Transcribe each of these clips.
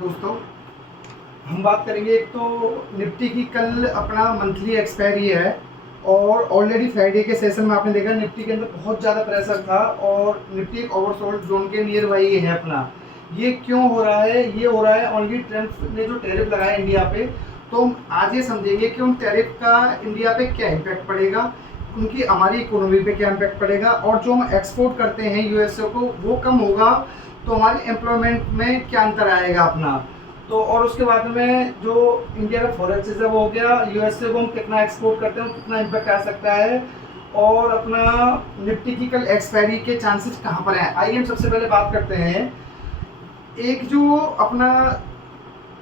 दोस्तों, हम बात करेंगे। एक तो निफ्टी की कल अपना मंथली एक्सपायरी है और ऑलरेडी फ्राइडे के सेशन में आपने देखा निफ्टी के अंदर बहुत ज़्यादा प्रेशर था और निफ्टी एक ओवरसोल्ड जोन के नियर बाई है अपना। ये क्यों हो रहा है? ये हो रहा है ऑनली ट्रम्प ने जो टैरिफ लगाया इंडिया पे। तो हम आज ये समझेंगे कि उन टैरिफ का इंडिया पे क्या इम्पैक्ट पड़ेगा, उनकी हमारी इकोनॉमी पे क्या इम्पैक्ट पड़ेगा, और जो हम एक्सपोर्ट करते हैं यूएसए को वो कम होगा तो हमारे एम्प्लॉयमेंट में क्या अंतर आएगा अपना। तो और उसके बाद में जो इंडिया का फॉरेक्स रिजर्व हो गया, यूएसए को हम कितना एक्सपोर्ट करते हैं कितना इम्पैक्ट आ सकता है, और अपना निफ्टी की कल एक्सपायरी के चांसेस कहाँ पर हैं। आइए हम सबसे पहले बात करते हैं। एक जो अपना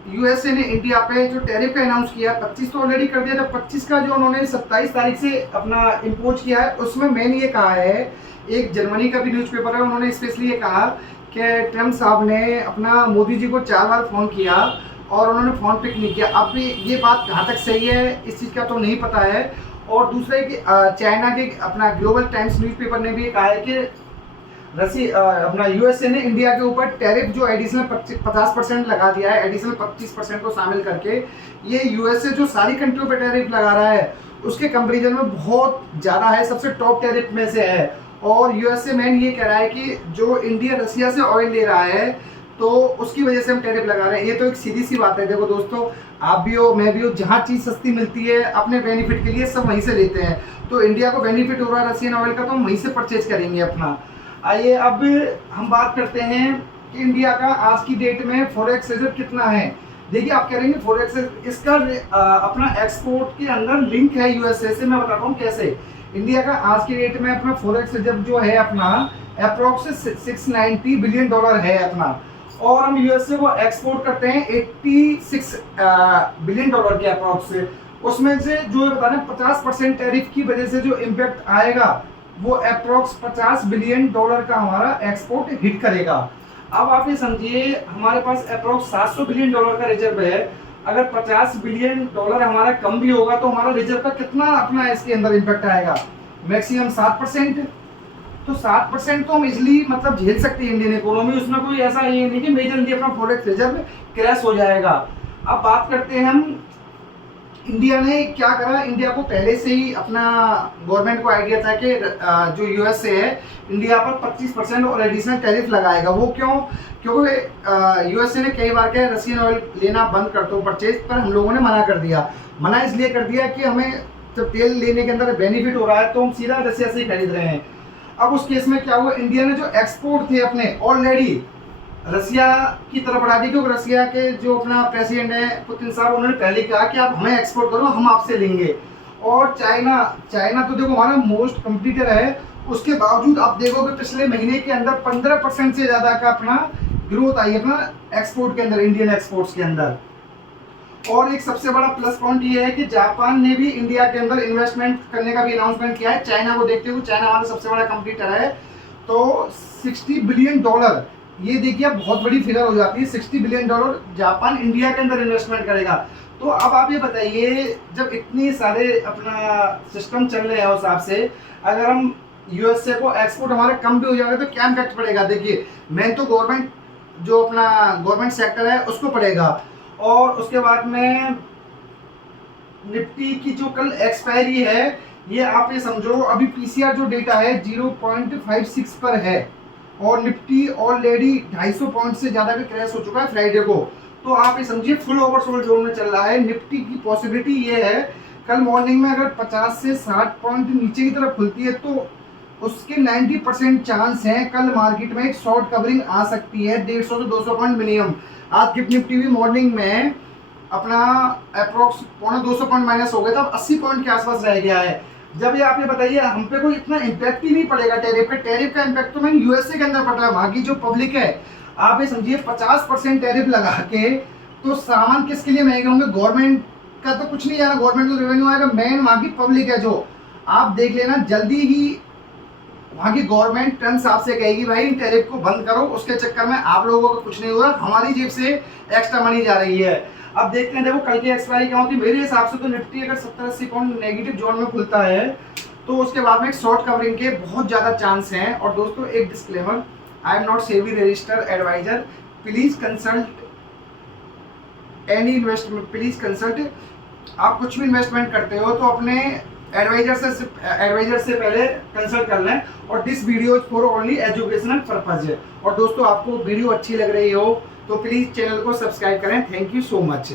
यूएसए ने इंडिया पे जो टैरिफ का अनाउंस किया, 25 तो ऑलरेडी कर दिया था, 25 का जो उन्होंने 27 तारीख से अपना इम्पोज किया है, उसमें मैंने ये कहा है, एक जर्मनी का भी न्यूज़पेपर है, उन्होंने स्पेशली ये कहा कि ट्रम्प साहब ने अपना मोदी जी को 4 बार फ़ोन किया और उन्होंने फ़ोन पिक नहीं किया। अब भी ये बात कहाँ तक सही है इस चीज़ का तो नहीं पता है। और दूसरा है कि चाइना के अपना ग्लोबल टाइम्स न्यूज़पेपर ने भी कहा है कि अपना यूएसए ने इंडिया के ऊपर टैरिफ जो एडिशनल 50% लगा दिया है, एडिशनल 25% को शामिल करके। ये यूएसए जो सारी कंट्रियों पर टैरिफ लगा रहा है उसके कंपेरिजन में बहुत ज़्यादा है, सबसे टॉप टैरिफ में से है। और यूएसए मैन ये कह रहा है कि जो इंडिया रसिया से ऑयल ले रहा है तो उसकी वजह से हम टैरिफ लगा रहे हैं। ये तो एक सीधी सी बात है। देखो दोस्तों, आप भी हो मैं भी हो, जहाँ चीज़ सस्ती मिलती है अपने बेनिफिट के लिए सब वहीं से लेते हैं। तो इंडिया को बेनिफिट हो रहा है रसियन ऑयल का तो हम वहीं से परचेज करेंगे अपना। आइए अब हम बात करते हैं कि इंडिया का आज की डेट में फॉरेक्स रिजर्व कितना है। देखिए, आप कह रहे हैं फॉरेक्स इसका अपना एक्सपोर्ट के अंदर लिंक है यूएसए से। मैं बताता हूँ कैसे। इंडिया का आज की डेट में अपना फॉरेक्स रिजर्व जो है अपना अप्रोक्स $690 बिलियन है अपना, और हम यूएसए को एक्सपोर्ट करते हैं $86 बिलियन के अप्रोक्स से। उसमें से जो बता रहे हैं 50% टैरिफ की वजह से जो इम्पैक्ट आएगा वो अप्रोक्स $50 बिलियन का हमारा एक्सपोर्ट हिट करेगा। अब आप ये समझिए, हमारे पास अप्रोक्स $700 बिलियन का रिजर्व है। अगर $50 बिलियन हमारा कम भी होगा तो हमारा रिजर्व का कितना अपना इसके अंदर इम्पैक्ट आएगा? मैक्सिमम 7%। तो 7% तो हम इजिली मतलब झेल सकते हैं इंडियन इकोनॉमी। उसमें कोई ऐसा ये नहीं कि मेजरली अपना फॉरेक्स रिजर्व क्रैश हो जाएगा। अब बात करते हैं हम इंडिया ने क्या करा। इंडिया को पहले से ही अपना गवर्नमेंट को आइडिया था कि जो यूएसए है इंडिया पर 25% और एडिशनल टैरिफ लगाएगा। वो क्यों? क्योंकि यूएसए ने कई बार क्या रशियन ऑयल लेना बंद कर दो परचेज, पर हम लोगों ने मना कर दिया। मना इसलिए कर दिया कि हमें जब तेल लेने के अंदर बेनिफिट हो रहा है तो हम सीधा रशिया से ही खरीद रहे हैं। अब उस केस में क्या हुआ, इंडिया ने जो एक्सपोर्ट थे अपने ऑलरेडी रसिया की तरफ बढ़ा दी, क्योंकि रसिया के जो अपना प्रेसिडेंट है पुतिन साहब, उन्होंने पहले कहा कि आप हमें एक्सपोर्ट करो, हम आपसे लेंगे। और चाइना तो देखो हमारा मोस्ट कंपटीटर है, उसके बावजूद आप देखोगे पिछले महीने के अंदर 15% से ज़्यादा का अपना ग्रोथ आई अपना एक्सपोर्ट के अंदर, इंडियन एक्सपोर्ट्स के अंदर। और एक सबसे बड़ा प्लस पॉइंट ये है कि जापान ने भी इंडिया के अंदर इन्वेस्टमेंट करने का भी अनाउंसमेंट किया है। चाइना को देखते हुए, चाइना हमारा सबसे बड़ा कंपटीटर है, तो $60 बिलियन, ये देखिए बहुत बड़ी फिगर हो जाती है। $60 बिलियन जापान इंडिया के अंदर इन्वेस्टमेंट करेगा। तो अब आप ये बताइए, जब इतने सारे अपना सिस्टम चल रहे हैं उस हिसाब से, अगर हम यूएसए को एक्सपोर्ट हमारा कम भी हो जाएगा तो क्या इम्पैक्ट पड़ेगा? देखिए, मेन तो गवर्नमेंट जो अपना गवर्नमेंट सेक्टर है उसको पड़ेगा। और उसके बाद में निफ्टी की जो कल एक्सपायरी है, ये आप ये समझो अभी पीसीआर जो डेटा है 0.56 पर है, और निफ्टी ऑलरेडी 250 पॉइंट से ज़्यादा भी क्रैश हो चुका है फ्राइडे को। तो आप ये समझिए फुल ओवरसोल्ड जोन में चल रहा है। निफ्टी की पॉसिबिलिटी ये है, कल मॉर्निंग में अगर 50 से 60 पॉइंट नीचे की तरफ खुलती है तो उसके 90% चांस हैं कल मार्केट में एक शॉर्ट कवरिंग आ सकती है, 150 से 200 पॉइंट मिनिमम। आज गिफ्ट निफ्टी भी मॉर्निंग में अपना अप्रोक्स 250 पॉइंट माइनस हो गया था, अब 80 पॉइंट के आसपास रह गया है। जब ये आप ये बताइए, हम पे कोई इतना इम्पैक्ट ही नहीं पड़ेगा टैरिफ का इम्पैक्ट तो मैंने यूएसए के अंदर पड़ रहा है। वहाँ की जो पब्लिक है, आप ये समझिए 50% टैरिफ लगा के तो सामान किसके लिए महंगे होंगे? गवर्नमेंट का तो कुछ नहीं आएगा, गवर्नमेंट को रेवेन्यू आएगा, मेन वहाँ की पब्लिक है। जो आप देख लेना, जल्दी ही वहाँ की गवर्नमेंट ट्रम्प साहब से कहेगी भाई इन टैरिफ को बंद करो। उसके चक्कर में आप लोगों को कुछ नहीं होगा, हमारी जेब से एक्स्ट्रा मनी जा रही है। अब देखते हैं, देखो कल की एक्सपायरी क्या होती है। मेरे हिसाब से तो निफ्टी अगर 70-80 पॉइंट नेगेटिव जोन में खुलता है तो उसके बाद में एक शॉर्ट कवरिंग के बहुत ज़्यादा चांस हैं। और दोस्तों एक disclaimer, I am not SEBI registered adviser, please consult any investment please consult. आप कुछ भी इन्वेस्टमेंट करते हो तो अपने एडवाइजर से पहले कंसल्ट कर लें। और this video for only educational purpose है। और दोस्तों आपको वीडियो अच्छी लग रही हो तो प्लीज़ चैनल को सब्सक्राइब करें। Thank you so much.